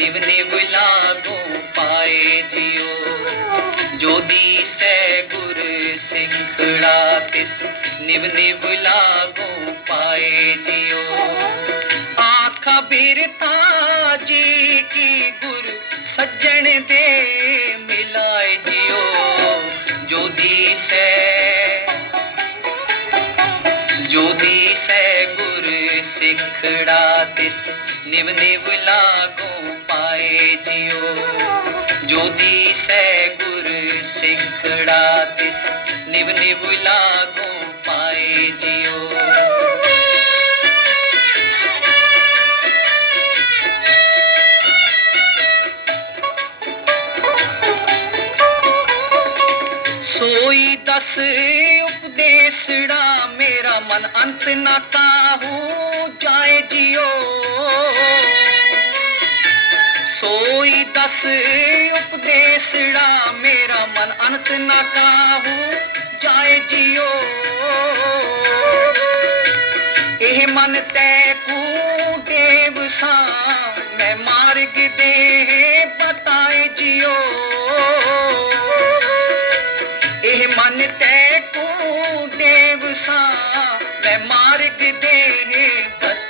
ਨਿਵ ਨਿਵ ਲਾਗੋ ਪਾਏ ਜਿਉ। ਜੋ ਸੈ ਗੁਰ ਸਿੱਖੜਾ ਤਿਸ ਨਿਵ ਨਿਵ ਲਾਗੋ ਪਾਏ ਜਿਉ। ਆਖਾ ਬਿਰਤਾ ਜੀ ਕੀ ਗੁਰ ਸੱਜਣ ਦੇ ਮਿਲਾਏ ਜਿਉ। ਜੋ ਸੈ, ਜੋਦੀ ਸੈ ਗੁਰ सिखड़ा तिस निव निव लागो पाए जियो। जो दी सै गुर सिखड़ा तिस निव निव लागो पाए जियो। सोई दस उपदेशड़ा मेरा मन अंत ना काहू ਜਾਏ ਜਿਉ ਸੋਈ ਦਸ ਉਪਦੇਸੜਾ ਮੇਰਾ ਮਨ ਅਨੰਤ ਨਾ ਕਾਹੂ, ਜਾਏ ਜੀਓ। ਇਹ ਮਨ ਤੈ ਕੂ ਦੇਵ ਸਾਂ ਮੈਂ ਮਾਰਗ ਦੇ ਬਤਾਏ ਜੀਓ। ਇਹ ਮਨ ਤੈ ਕੂ ਦੇਵ ਸਾਂ ਮੈਂ ਮਾਰਗ ਦੇ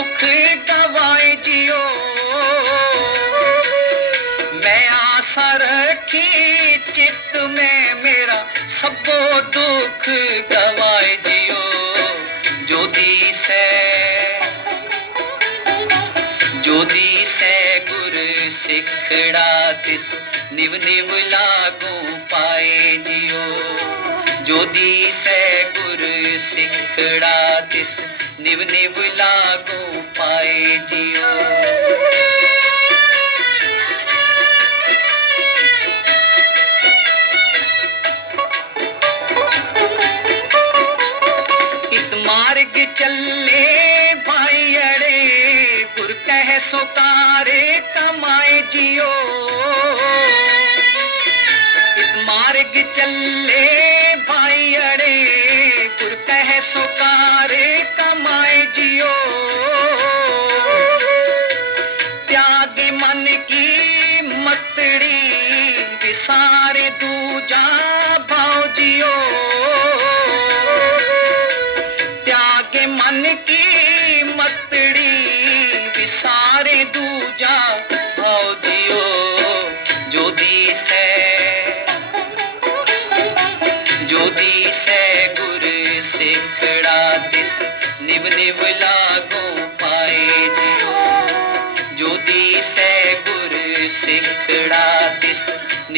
दुख दवाई जियो। मैं आशा रखी चित्त में मेरा सबो दुख दवाई जियो। जो दी से जो से गुर सिखड़ा तिस निव निव लागू पाए जियो। जो दी से गुर सिखड़ा तिस निव निव लागो पाए जियो। इत मार्ग चले भाई अड़े, गुर कह सुकारे कमाए जियो। इत मार्ग चले सारे दूजा भाजियो त्याग मन की मतड़ी विसारे दूजा भाजियो जो दी से जो दी से गुर से खड़ा दिस, निब निब लागो पाए जियो। जो दी से गुर से खड़ा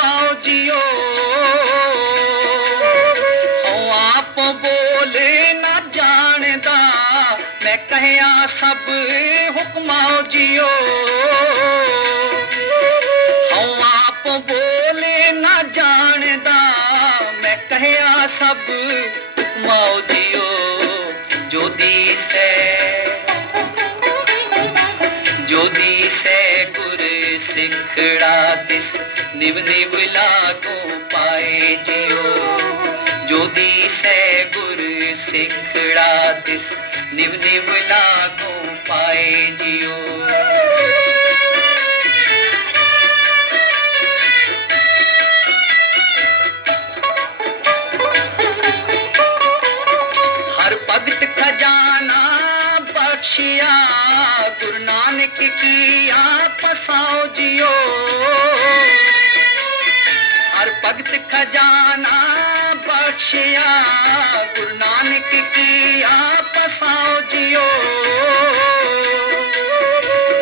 ਪਾਓ ਜੀਓ। ਉਹ ਆਪ ਬੋਲੇ ਨਾ ਜਾਣਦਾ, ਮੈਂ ਕਹਿਆ ਸਭ ਹੁਕਮਾਓ ਜੀਓ। ਉਹ ਆਪ ਬੋਲੇ ਨਾ ਜਾਣਦਾ, ਮੈਂ ਕਹਿਆ ਸਭ ਹੁਕਮਾਓ ਜੀਓ। ਜੋ ਦੀਸੈ ਜੋ ਦੀਸੈ ਗੁਰੇ ਸਿੱਖੜਾ ਤਿਸ ਨਿਵ ਨਿਵ ਲਾਗੋ ਪਾਏ ਜਿਉ। ਜੋ ਦੀਸੈ ਗੁਰ ਸਿੱਖੜਾ ਤਿਸ ਨਿਵ ਨਿਵ ਲਾਗੋ ਪਾਏ ਜਿਉ। बख्शिया गुरु नानक की आप पसाओ जियो। हर भगत खजाना बख्शिया, गुरु नानक की आप पसाओ जियो।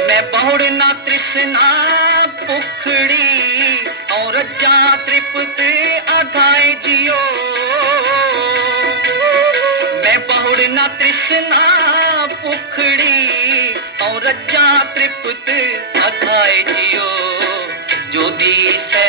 मैं बहुड़ ना तृष्णा, पुखड़ी और रजा त्रिपुत अधाई जियो। मैं बहुड़ ना तृष्णा ਭੁਖੜੀ ਔ ਰੱਜਾ ਤ੍ਰਿਪਤ ਅਖਾਏ ਜਿਓ ਜੋ ਦੀਸੈ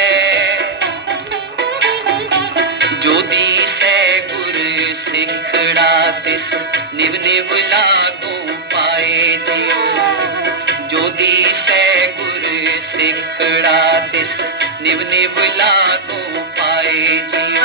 ਜੋ ਦੀਸੈ ਗੁਰ ਸਿੱਖੜਾ ਤਿਸ ਨਿਵ ਨਿਵ ਲਾਗੋ ਪਾਏ ਜਿਓ ਜੋ ਦੀਸੈ ਗੁਰ ਸਿੱਖੜਾ ਤਿਸ ਨਿਵ ਨਿਵ ਲਾਗੋ ਪਾਏ ਜਿਓ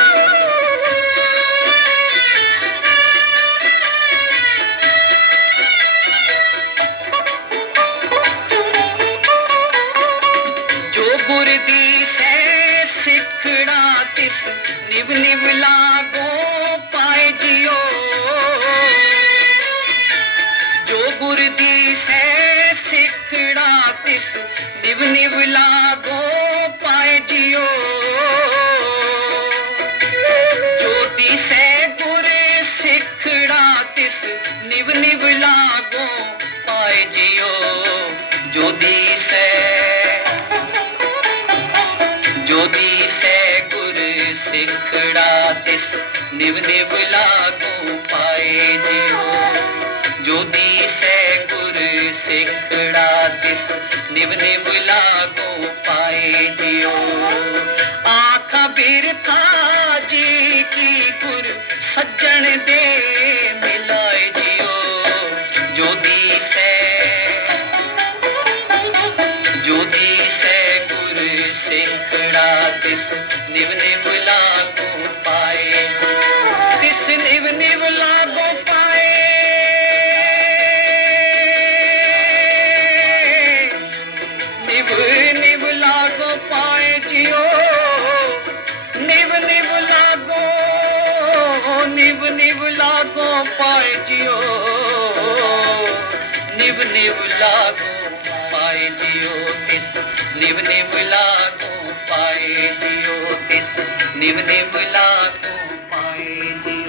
गुरदी से सिखड़ा तिस निव निव लागो पाए जियो। ज्योति से गुर सिखड़ा तिस निव निव लागो पाए जियो। ज्योति से ज्योति से गुर सिखड़ा तिस निव निव लागो पाए जियो। ज्योति से सिकड़ा दिस। निव निव लागो तो पाए जियो। आखा बिरथा जी की गुर, सज्जन दे मिलाए जियो। जो से जो से गुर सिकड़ा दिस। निव निव ਨਿਵ ਨਿਵ ਲਾਗੋ ਪਾਏ ਜਿਓ ਤਿਸ ਨਿਵ ਨਿਵ ਲਾਗੋ ਪਾਏ ਜਿਓ ਤਿਸ ਨਿਵ ਨਿਵ ਲਾਗੋ ਪਾਏ ਜਿਓ ਤਿਸ